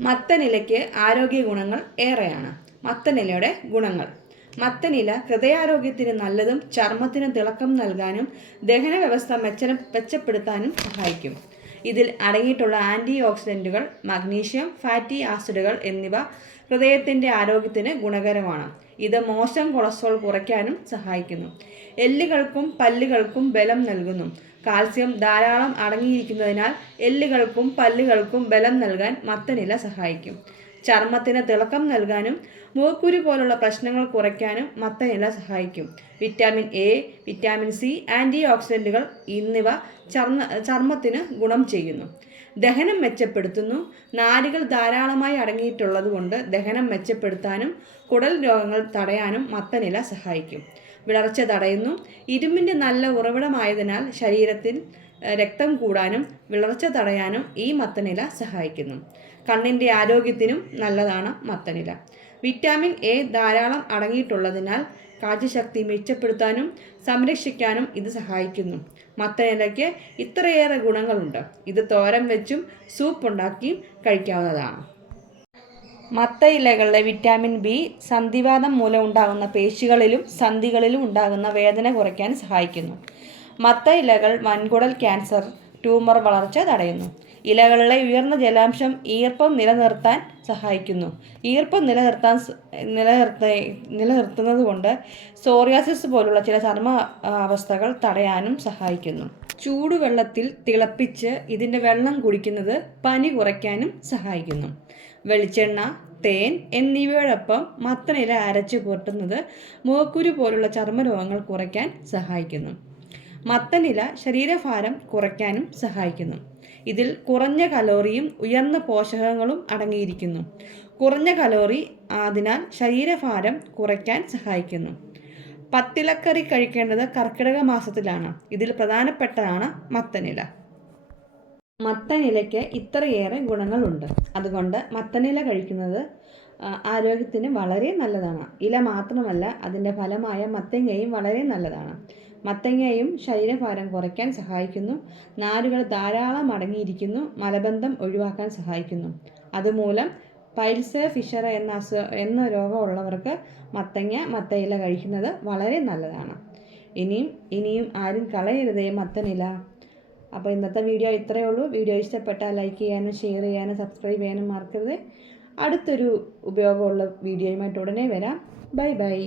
മത്തനിലയ്ക്ക് ആരോഗ്യ ഗുണങ്ങൾ ഏറെയാണ്. മത്തനിലയുടെ ഗുണങ്ങൾ. മത്തനില ഹൃദയാരോഗ്യത്തിന് നല്ലതും ചർമ്മത്തിന് തിളക്കം നൽകാനും ദഹന വ്യവസ്ഥ മെച്ച മെച്ചപ്പെടുത്താനും സഹായിക്കും. ഇതിൽ അടങ്ങിയിട്ടുള്ള ആന്റി ഓക്സിഡന്റുകൾ മഗ്നീഷ്യം ഫാറ്റി ആസിഡുകൾ എന്നിവ ഹൃദയത്തിന്റെ ആരോഗ്യത്തിന് ഗുണകരമാണ്. ഇത് മോശം കൊളസ്ട്രോൾ കുറയ്ക്കാനും സഹായിക്കുന്നു. എല്ലുകൾക്കും പല്ലുകൾക്കും ബലം നൽകുന്നു. കാൽസ്യം ധാരാളം അടങ്ങിയിരിക്കുന്നതിനാൽ എല്ലുകൾക്കും പല്ലുകൾക്കും ബലം നൽകാൻ മത്തനില സഹായിക്കും. ചർമ്മത്തിന് തിളക്കം നൽകാനും മുഖക്കുരു പോലുള്ള പ്രശ്നങ്ങൾ കുറയ്ക്കാനും മത്തനില സഹായിക്കും. Vitamin A vitamin C anti ഓക്സിഡന്റുകൾ എന്നിവ ചർമ്മ ചർമ്മത്തിന് ഗുണം ചെയ്യുന്നു. ദഹനം മെച്ചപ്പെടുത്തുന്നു. നാരുകൾ ധാരാളമായി അടങ്ങിയിട്ടുള്ളതുകൊണ്ട് ദഹനം മെച്ചപ്പെടുത്താനും കുടൽ രോഗങ്ങൾ തടയാനും മത്തനില സഹായിക്കും. വിളർച്ച തടയുന്നു. ഇരുമ്പിന്റെ നല്ല ഉറവിടമായതിനാൽ ശരീരത്തിൽ രക്തം കൂടാനും വിളർച്ച തടയാനും ഈ മത്തനില സഹായിക്കുന്നു. കണ്ണിന്റെ ആരോഗ്യത്തിനും നല്ലതാണ് മത്തനില. വിറ്റാമിൻ എ ധാരാളം അടങ്ങിയിട്ടുള്ളതിനാൽ കാഴ്ചശക്തി മെച്ചപ്പെടുത്താനും സംരക്ഷിക്കാനും ഇത് സഹായിക്കുന്നു. മത്തനിലയ്ക്ക് ഇത്രയേറെ ഗുണങ്ങളുണ്ട്. ഇത് തോരൻ വെച്ചും സൂപ്പ് ഉണ്ടാക്കിയും കഴിക്കാവുന്നതാണ്. മത്ത ഇലകളിലെ വിറ്റാമിൻ ബി സന്ധിവാദം മൂലം ഉണ്ടാകുന്ന പേശികളിലും സന്ധികളിലും ഉണ്ടാകുന്ന വേദന കുറയ്ക്കാൻ സഹായിക്കുന്നു. മത്ത ഇലകൾ വൻകുടൽ ക്യാൻസർ ട്യൂമർ വളർച്ച തടയുന്നു. ഇലകളിലെ ഉയർന്ന ജലാംശം ഈർപ്പം നിലനിർത്താൻ സഹായിക്കുന്നു. ഈർപ്പം നിലനിർത്താൻ നിലനിർത്ത നിലനിർത്തുന്നത് കൊണ്ട് സോറിയാസിസ് പോലുള്ള ചില ചർമ്മ അവസ്ഥകൾ തടയാനും സഹായിക്കുന്നു. ചൂടുവെള്ളത്തിൽ തിളപ്പിച്ച് ഇതിന്റെ വെള്ളം കുടിക്കുന്നത് പനി കുറയ്ക്കാനും സഹായിക്കുന്നു. വെളിച്ചെണ്ണ തേൻ എന്നിവയോടൊപ്പം മത്തനില അരച്ച് പുരട്ടുന്നത് മുഖക്കുരു പോലുള്ള ചർമ്മരോഗങ്ങൾ കുറയ്ക്കാൻ സഹായിക്കുന്നു. മത്തനില ശരീരഭാരം കുറയ്ക്കാനും സഹായിക്കുന്നു. ഇതിൽ കുറഞ്ഞ കലോറിയും ഉയർന്ന പോഷകങ്ങളും അടങ്ങിയിരിക്കുന്നു. കുറഞ്ഞ കലോറി അതിനാൽ ശരീരഭാരം കുറയ്ക്കാൻ സഹായിക്കുന്നു. പത്തിലക്കറി കഴിക്കേണ്ടത് കർക്കിടക മാസത്തിലാണ്. ഇതിൽ പ്രധാനപ്പെട്ടതാണ് മത്തനില. മത്തനിലയ്ക്ക് ഇത്രയേറെ ഗുണങ്ങളുണ്ട്. അതുകൊണ്ട് മത്തനില കഴിക്കുന്നത് ആരോഗ്യത്തിന് വളരെ നല്ലതാണ്. ഇല മാത്രമല്ല അതിന്റെ ഫലമായ മത്തങ്ങയും വളരെ നല്ലതാണ്. മത്തങ്ങയും ശരീരഭാരം കുറയ്ക്കാൻ സഹായിക്കുന്നു. നാരുകൾ ധാരാളം അടങ്ങിയിരിക്കുന്നു. മലബന്ധം ഒഴിവാക്കാൻ സഹായിക്കുന്നു. അതുമൂലം പൈൽസ് ഫിഷർ എന്ന അസു എന്ന രോഗമുള്ളവർക്ക് മത്തങ്ങ മത്തയില കഴിക്കുന്നത് വളരെ നല്ലതാണ്. ഇനിയും ഇനിയും ആരും കളയരുതേ മത്തനില. അപ്പോൾ ഇന്നത്തെ വീഡിയോ ഇത്രയേ ഉള്ളൂ. വീഡിയോ ഇഷ്ടപ്പെട്ടാൽ ലൈക്ക് ചെയ്യാനും ഷെയർ ചെയ്യാനും സബ്സ്ക്രൈബ് ചെയ്യാനും മറക്കരുത്. അടുത്തൊരു ഉപയോഗമുള്ള വീഡിയോയുമായിട്ട് ഉടനെ വരാം. Bye bye.